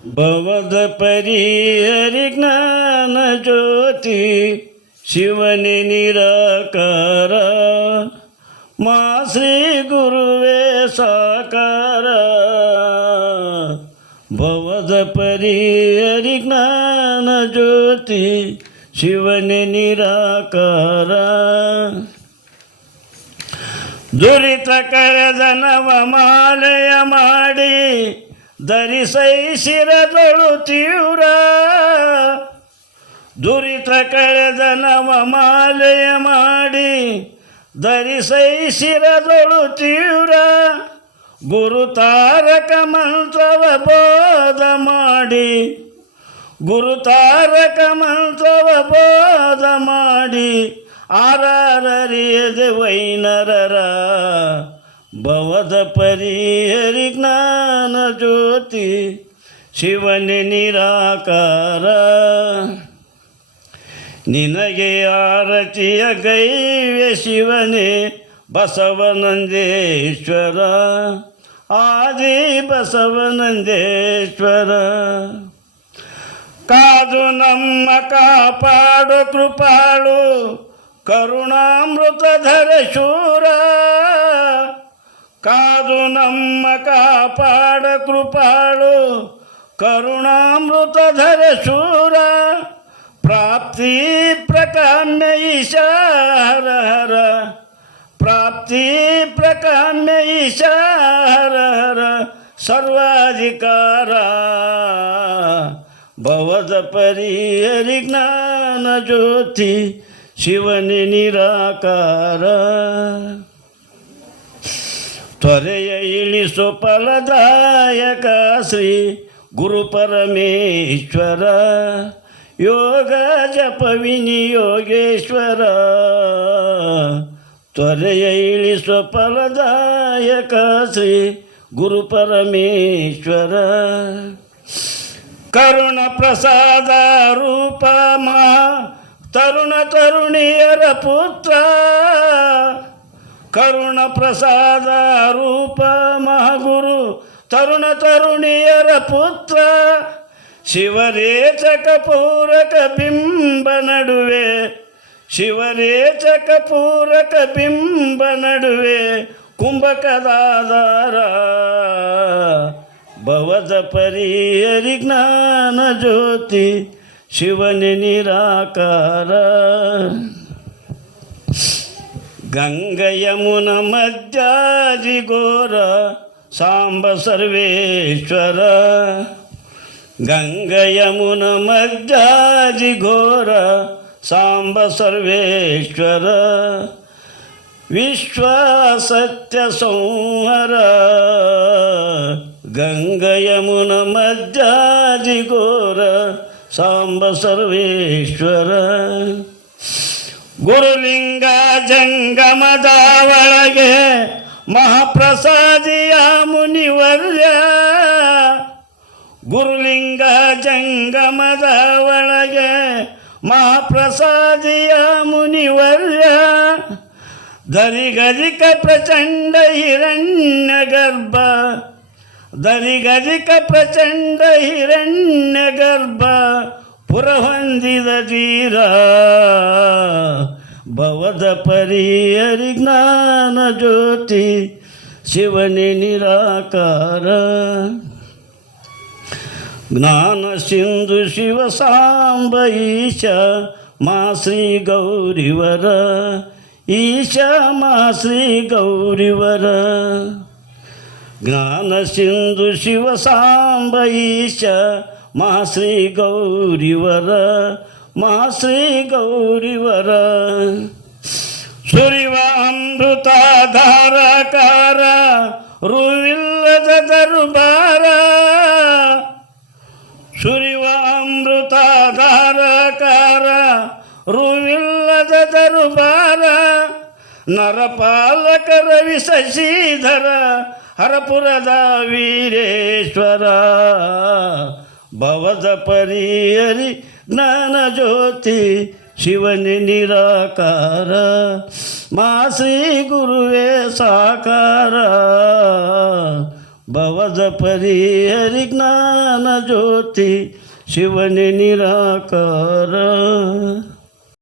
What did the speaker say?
ಭವದ ಪರಿಹರಿ ಜ್ಞಾನ ಜ್ಯೋತಿ ಶಿವನೇ ನಿರಾಕಾರ ಮಾ ಶ್ರೀ ಗುರುವೇ ಸಾಕಾರ ಭವದ ಪರಿಹರಿ ಜ್ಞಾನ ಜ್ಯೋತಿ ಶಿವನೇ ನಿರಾಕಾರ ದುರಿತ ಕಳೆದ ನವಮಾಲೆಯ ಮಾಡಿ ಧರಿಸೈ ಶಿರದೊಳು ತೀವ್ರ ದುರಿತ ಕಳೆದ ನವಮಾಲೆಯ ಮಾಡಿ ಧರಿಸೈ ಶಿರದೊಳು ತೀವ್ರ ಗುರು ತಾರಕ ಮಂತ್ರವ ಬೋಧ ಮಾಡಿ ಗುರು ತಾರಕ ಮಂತ್ರವ ಬೋಧ ಮಾಡಿ ಆರಾರರಿಯದೆ ವೈನರರ ಭವದ ಪರಿಹರಿ ಜ್ಞಾನ ಜ್ಯೋತಿ ಶಿವನೇ ನಿರಾಕಾರ ನಿನಗೆ ಆರತಿಯ ಗೈವ್ಯ ಶಿವನೇ ಬಸವನಂದೇಶ್ವರ ಆದಿ ಬಸವನಂದೇಶ್ವರ ಕಾದು ನಮ್ಮ ಕಾಪಾಡು ಕೃಪಾಳು ಕರುಣಾಮೃತಧರ ಶೂರ ಕಾದು ನಮ್ಮ ಕಾಪಾಡ ಕೃಪಾಳು ಕರುಣಾಮೃತಧರ ಶೂರ ಪ್ರಾಪ್ತಿ ಪ್ರಕಾಮ್ಯ ಈಶಾರ ಹರ ಪ್ರಾಪ್ತಿ ಪ್ರಕಾಮ್ಯ ಈಶಾರ ಹರ ಸರ್ವಾಧಿಕಾರ ಭವದ ಪರಿಹರಿ ಜ್ಞಾನ ಜ್ಯೋತಿ ಶಿವನೇ ನಿರಾಕಾರ ತ್ವರೆಯ ಇಳಿಸು ಫಲದಾಯಕ ಶ್ರೀ ಗುರು ಪರಮೇಶ್ವರ ಯೋಗ ಜಪ ವಿನಿಯೋಗೇಶ್ವರ ತ್ವರೆಯ ಇಳಿಸು ಫಲದಾಯಕ ಶ್ರೀ ಗುರು ಪರಮೇಶ್ವರ ಕರುಣ ಪ್ರಸಾದ ರೂಪ ಮಹಾ ತರುಣ ತರುಣಿಯರ ಪುತ್ರ ಕರುಣ ಪ್ರಸಾದ ರೂಪ ಮಹಾಗುರು ತರುಣ ತರುಣಿಯರ ಪುತ್ರ ಶಿವರೇಚಕ ಪೂರಕ ಬಿಂಬ ನಡುವೆ ಶಿವರೇಚಕ ಪೂರಕ ಬಿಂಬ ನಡುವೆ ಕುಂಭಕದಾದಾರ ಭವದ ಪರಿಹರಿ ಜ್ಞಾನ ಜ್ಯೋತಿ ಶಿವನೇ ನಿರಾಕಾರ ಗಂಗ ಯಮುನ ಮಧ್ಯಾದಿ ಘೋರ ಸಾಂಬ ಸರ್ವೇಶ್ವರ ಗಂಗ ಯಮುನ ಮಧ್ಯಾದಿ ಘೋರ ಸಾಂಬ ಸರ್ವೇಶ್ವರ ವಿಶ್ವ ಸತ್ಯ ಸಂಹರ ಗಂಗ ಯಮುನ ಮಧ್ಯಾದಿ ಘೋರ ಸಾಂಬ ಸರ್ವೇಶ್ವರ ಗುರುಲಿಂಗ ಜಂಗಮದ ಒಳಗೆ ಮಹಾಪ್ರಸಾದಿಯ ಮುನಿವರ್ಯ ಗುರುಲಿಂಗ ಜಂಗಮದ ಒಳಗೆ ಮಹಾಪ್ರಸಾದಿಯ ಮುನಿವರ್ಯ ದರಿಗದಿಕ ಪ್ರಚಂಡ ಹಿರಣ್ಯ ಗರ್ಭ ದರಿಗದಿಕ ಪ್ರಚಂಡ ಹಿರಣ್ಯ ಗರ್ಭ ಪುರಹೊಂದಿದ ಧೀರ ಭವದ ಪರಿಹರಿ ಜ್ಞಾನ ಜ್ಯೋತಿ ಶಿವನೇ ನಿರಾಕಾರ ಜ್ಞಾನ ಸಿಂಧು ಶಿವ ಸಾಂಬ ಈಶ ಮಾ ಶ್ರೀ ಗೌರಿವರ ಈಶ ಮಾ ಶ್ರೀ ಗೌರಿವರ ಜ್ಞಾನ ಸಿಂಧು ಶಿವ ಸಾಂಬ ಈಶ ಮಾ ಶ್ರೀ ಗೌರಿವರ ಮಾ ಶ್ರೀ ಗೌರಿವರ ಸುರಿವ ಅಮೃತ ಧಾರಕಾರ ರುವಿಲ್ಲದ ದರುಬಾರ ಸುರಿವ ಅಮೃತ ಧಾರಕಾರ ರುವಿಲ್ಲದ ದರುಬಾರ ನರಪಾಲಕ ರವಿ ಶಶಿಧರ ಹರಪುರದ ವೀರೇಶ್ವರ ಭವದ ಪರಿಹರಿ ಜ್ಞಾನ ಜ್ಯೋತಿ ಶಿವನೇ ನಿರಾಕಾರ ಮಾ ಶ್ರೀ ಗುರುವೇ ಸಾಕಾರ ಭವದ ಪರಿಹರಿ ಜ್ಞಾನ ಜ್ಯೋತಿ ಶಿವನೇ ನಿರಾಕಾರ